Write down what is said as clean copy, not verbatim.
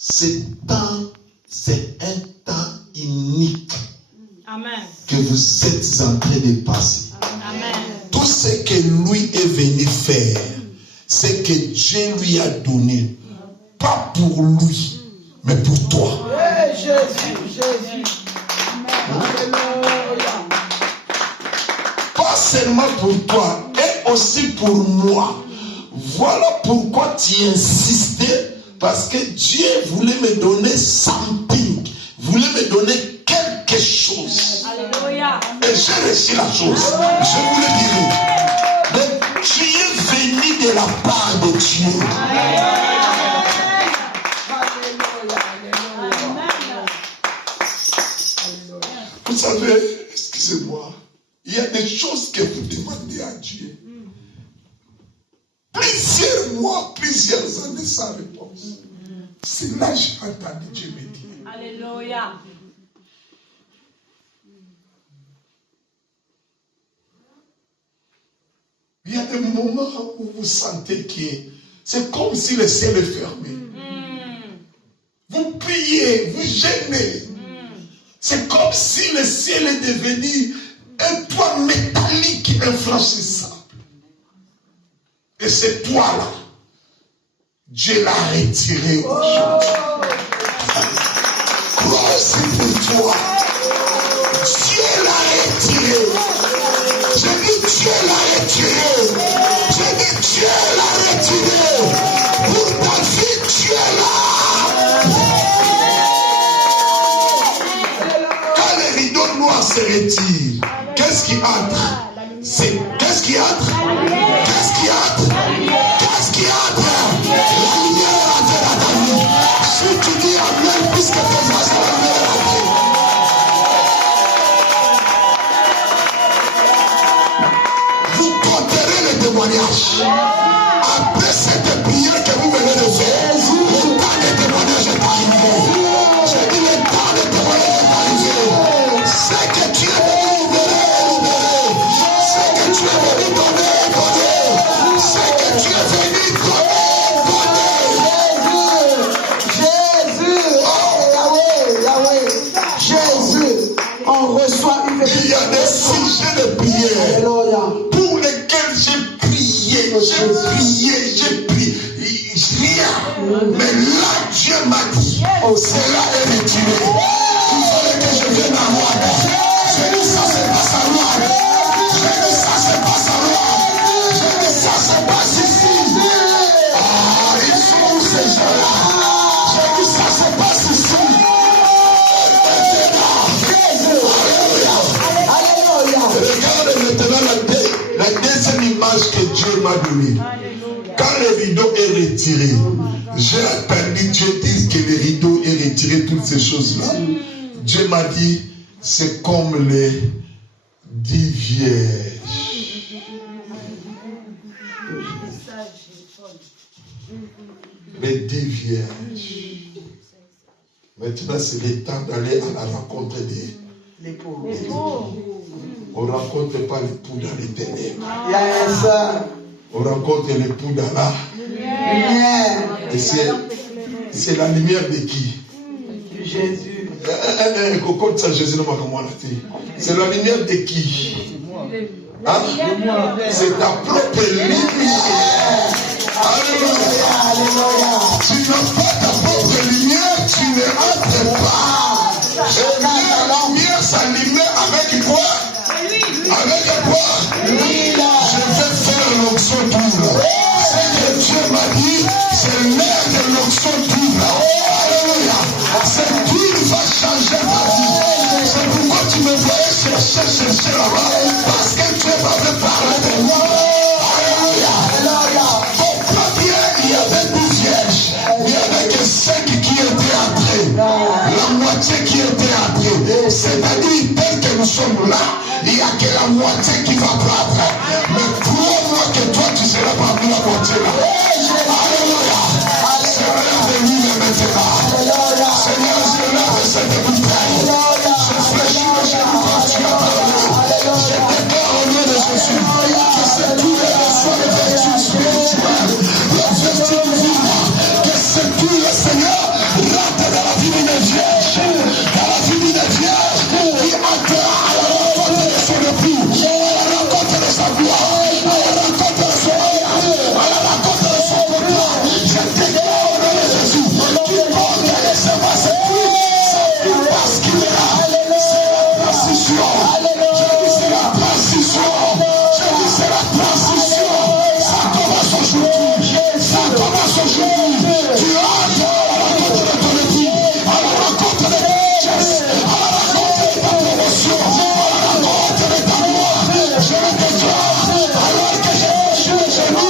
ce temps, c'est un temps unique. Amen. Que vous êtes en train de passer. Amen. Tout ce que lui est venu faire, c'est que Dieu lui a donné. Pas pour lui, mais pour toi. Hey, Jésus. Alléluia. Pas seulement pour toi, et aussi pour moi. Voilà pourquoi tu insistais, parce que Dieu voulait me donner something, voulait me donner quelque chose. Alléluia. Et j'ai reçu la chose. Je vous le dirai. Mais tu es venu de la part de Dieu. Vous savez, excusez-moi, il y a des choses que vous demandez à Dieu. Plusieurs mois, plusieurs années sans réponse. C'est là que j'ai entendu Dieu me dire. Alléluia. Il y a des moments où vous sentez que c'est comme si le ciel est fermé. Vous priez, vous gênez. C'est comme si le ciel est devenu un toit métallique infranchissable. Et c'est toi-là, Dieu l'a retiré aujourd'hui. Crois pour toi. Dieu l'a retiré. Je dis Dieu l'a retiré. Je dis Dieu l'a retiré. Pour ta vie, Dieu l'a. Quand les rideaux noirs se retirent, qu'est-ce qui entre? Qu'est-ce qui entre? Qu'est-ce qui entre? Qu'est-ce qui entre? La lumière est rentrée dans ta vie. Si tu dis Amen, puisque tes frères, la lumière est rentrée. Vous compterez les témoignages. Après cette prière que vous venez de faire, le temps des témoignages est arrivé. Je dis le temps des témoignages est arrivé. C'est que tu es venu libérer. C'est que tu es venu donner. C'est que tu es venu donner. Yahweh. Jésus. On reçoit une Il y a des sujets de prière Alléluia. pour lesquels j'ai prié. Rien. Mais là, Dieu m'a dit, cela est retiré. Il fallait que je vienne à moi. Je dis ça, c'est pas sa loi. Je dis ça, c'est pas sa loi. Je dis ça, c'est pas ici. Ah, ils sont où ces gens-là? Je dis ça, c'est pas ici. Alléluia. Regarde maintenant la deuxième image que Dieu m'a donnée. Quand le rideau est retiré, j'ai entendu Dieu dire que le rideau est retiré, toutes ces choses-là. Dieu m'a dit, c'est comme les 10 vierges. Les 10 vierges. Maintenant, c'est le temps d'aller à la rencontre des l'époux. On ne rencontre pas l'époux dans les ténèbres. Yes. On rencontre l'époux dans la Lumière. et c'est la lumière de qui? Jésus. Comme ça, Jésus ne m'a comment la dit. C'est la lumière de qui? Hein? C'est ta propre lumière. Alléluia. Alléluia. Tu n'as pas ta propre lumière, tu ne entres pas. Et la lumière s'allumait avec quoi? Avec quoi? L'huile. Je vais faire l'onction double. Ce que Dieu m'a dit, c'est l'heure de l'onction double. Alléluia. Cette huile va changer ta vie. C'est pourquoi tu me voyais chercher là-bas. Parce que Dieu m'avait parlé de moi. Alléluia. Pourquoi il y avait 12 vierges? Il n'y avait que 5 qui étaient entrés. La moitié qui était entrée. C'est-à-dire, tel que nous sommes là, il n'y a que la moitié qui va prendre. Mais crois-moi que toi, tu seras parmi la moitié là. Alléluia. Seigneur, bénis-le maintenant. Seigneur, je lève cette bouteille. Je fléchis le genou quand tu as parlé. Je déclare au nom de Jésus que c'est tout le besoin de vertu spirituelle. La vertu divine. Que c'est tout le Seigneur. bénédiction.